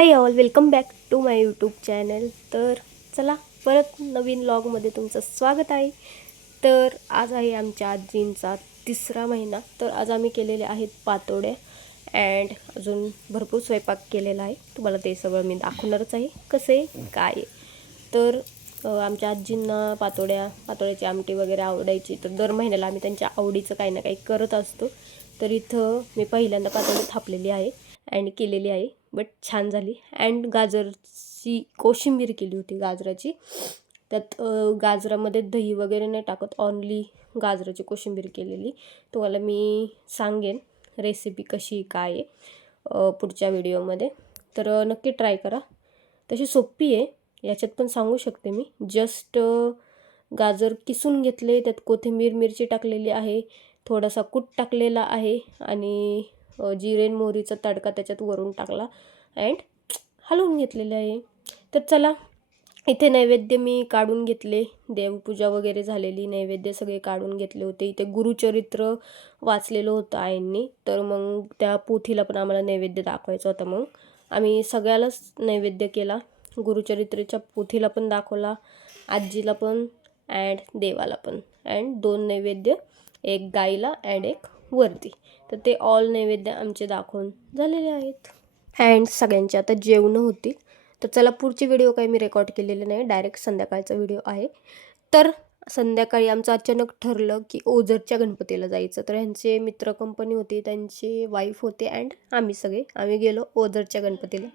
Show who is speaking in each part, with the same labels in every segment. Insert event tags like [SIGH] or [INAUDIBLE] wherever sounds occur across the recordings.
Speaker 1: Hi all welcome back to my YouTube channel तर चला परत नवीन लॉगमध्ये तुमचं स्वागत आहे. तर आज आहे आमच्या आजींचा तिसरा महिना. तर आज आम्ही केलेले आहेत पातोड्या अँड अजून भरपूर स्वयंपाक केलेला आहे. तुम्हाला ते सगळं मी दाखवणारच आहे. कसं आहे? काय तर आमच्या आजींना पातोड्या पातोड्याची आमटी वगैरे आवडायची. तर दर महिन्याला आम्ही त्यांच्या आवडीचं काही ना काही करत असतो. तर इथं मी पहिल्यांदा पातोडी थापलेली आहे. अँड केलेली आहे. बट छान झाली. अँड गाजरची कोशिंबीर केली होती गाजराची. त्यात गाजरामध्ये दही वगैरे नाही टाकत. ऑनली गाजराची कोशिंबीर केलेली. तुम्हाला मी सांगेन रेसिपी कशी काय आहे पुढच्या व्हिडिओमध्ये. तर नक्की ट्राय करा. तशी सोपी आहे. याच्यात पण सांगू शकते मी. जस्ट गाजर किसून घेतले. त्यात कोथिंबीर मिरची टाकलेली आहे. थोडासा कूट टाकलेला आहे. आणि जिरेन मोहरीचा तडका त्याच्यात वरून टाकला अँड हलवून घेतलेलं आहे. तर चला इथे नैवेद्य मी काढून घेतले. देवपूजा वगैरे झालेली नैवेद्य सगळे काढून घेतले होते. इथे गुरुचरित्र वाचलेलं होतं आईंनी. तर मग त्या पोथीला पण आम्हाला नैवेद्य दाखवायचं होतं मग. आम्ही सगळ्यालाच नैवेद्य केला. गुरुचरित्रेच्या पोथीला पण दाखवला आजीला पण अँड देवाला पण. अँड दोन नैवेद्य एक गाईला अँड एक वरती. तर ते ऑल नैवेद्य आमचे दाखवून झालेले आहेत. अँड सगळ्यांचे आता जेवणं होतील. तर चला पुढचे व्हिडिओ काही मी रेकॉर्ड केलेले नाही डायरेक्ट संध्याकाळचा व्हिडिओ आहे. तर संध्याकाळी आमचं अचानक ठरलं की ओझरच्या गणपतीला जायचं. तर ह्यांचे मित्र कंपनी होती त्यांची वाईफ होते अँड आम्ही सगळे आम्ही गेलो ओझरच्या गणपतीला.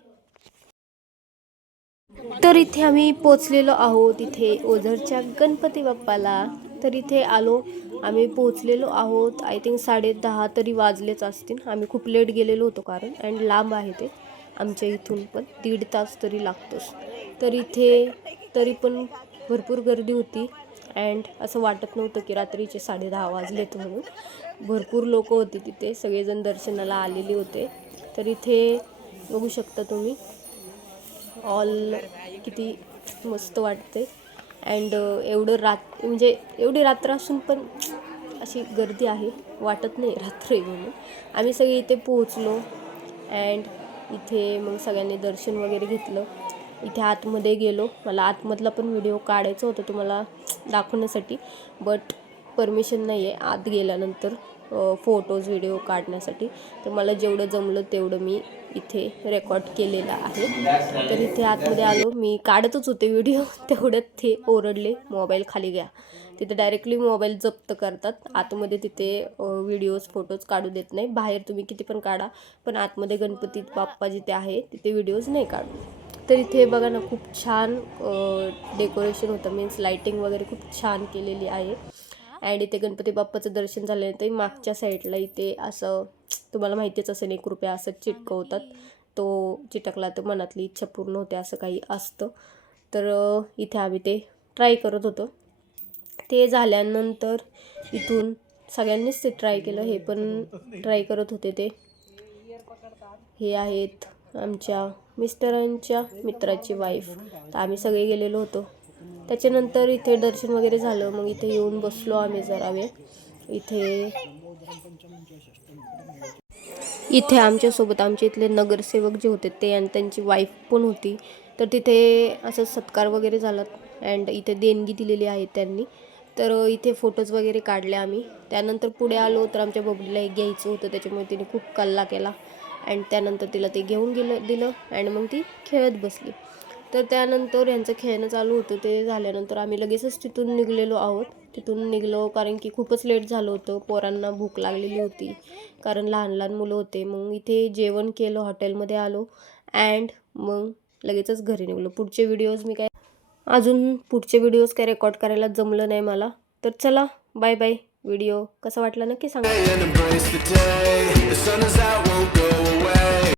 Speaker 1: तर इथे आम्ही पोचलेलो आहोत इथे ओझरच्या गणपती बाप्पाला. तर इथे आलो. आम्ही पोचलेलो आहोत आय थिंक साडे दहा तरी वाजलेच असतील. आम्ही खूप लेट गेलेलो होतो कारण अँड लांब आहे ते. आमच्या इथून पण दीड तास तरी लागतोच. तर इथे तरी पण भरपूर गर्दी होती अँड असं वाटत नव्हतं की रात्रीचे साडे दहा वाजलेत म्हणून. भरपूर लोक होती तिथे सगळेजण दर्शनाला आलेले होते. तर इथे बघू शकता तुम्ही. ऑल किती मस्त वाटते अँड uh, एवढं रात म्हणजे एवढी रात्र असून पण अशी गर्दी आहे वाटत नाही रात्र आहे म्हणून. आम्ही सगळे इथे पोहोचलो अँड इथे मग सगळ्यांनी दर्शन वगैरे घेतलं. इथे आतमध्ये गेलो. मला आतमधला पण व्हिडिओ काढायचा होता तुम्हाला दाखवण्यासाठी बट परमिशन नाही आहे आत गेल्यानंतर. फोटोज व्हिडिओ काढण्यासाठी. तर मला जेवढं जमलं तेवढं मी इथे रेकॉर्ड केलेलं आहे. तर इथे आतमध्ये आलो. मी काढतच होते व्हिडिओ. [LAUGHS] तेवढ्यात ते ओरडले मोबाईल खाली घ्या. तिथे डायरेक्टली मोबाईल जप्त करतात. आतमध्ये तिथे व्हिडिओज फोटोज काढू देत नाही. बाहेर तुम्ही किती पण काढा पण आतमध्ये गणपती बाप्पा जिथे आहे तिथे व्हिडिओज नाही काढू तर इथे बघा ना खूप छान डेकोरेशन होतं. मीन्स लाईटिंग वगैरे खूप छान केलेली आहे. अँड इथे गणपती बाप्पाचं दर्शन झाल्यानंतर मागच्या साईडला इथे असं तुम्हाला माहितीच असेल एक रुपया असं चिटकवतात. तो चिटकला तर मनातली इच्छा पूर्ण होते असं काही असतं. तर इथे आम्ही ते ट्राय करत होतो. ते झाल्यानंतर इथून सगळ्यांनीच ते ट्राय केलं. हे पण ट्राय करत होते ते. हे आहेत आमच्या मिस्टरांच्या मित्राची वाईफ तर आम्ही सगळे गेलेलो होतो. त्याच्यानंतर इथे दर्शन वगैरे झालं. मग इथे येऊन बसलो आम्ही जरा वेळ. इथे इथे आमच्यासोबत आमचे इथले नगरसेवक जे होते ते आणि त्यांची वाईफ पण होती. तर तिथे असं सत्कार वगैरे झाला अँड इथे देणगी दिलेली आहे त्यांनी. तर इथे फोटोज वगैरे काढले आम्ही. त्यानंतर पुढे आलो तर आमच्या बबलीला एक घ्यायचं होतं. त्याच्यामुळे तिने खूप कल्ला केला. अँड त्यानंतर तिला ते घेऊन गेलं दिलं. अँड मग ती खेळत बसली. तर त्यानंतर यांचं खेळणं चालू होतं. ते झाल्यानंतर आम्ही लगेचच तिथून निघलेलो आहोत. तिथून निघलो कारण की खूपच लेट झालं होतं. पोरांना भूक लागलेली होती. कारण लहान लहान मुलं होते. मग इथे जेवण केलं हॉटेलमध्ये आलो. अँड मग लगेचच घरी निघलो. पुढचे व्हिडिओज मी काय अजून पुढचे व्हिडिओज काय रेकॉर्ड करायला जमलं नाही मला. तर चला बाय बाय व्हिडिओ कसा वाटला नक्की सांगा.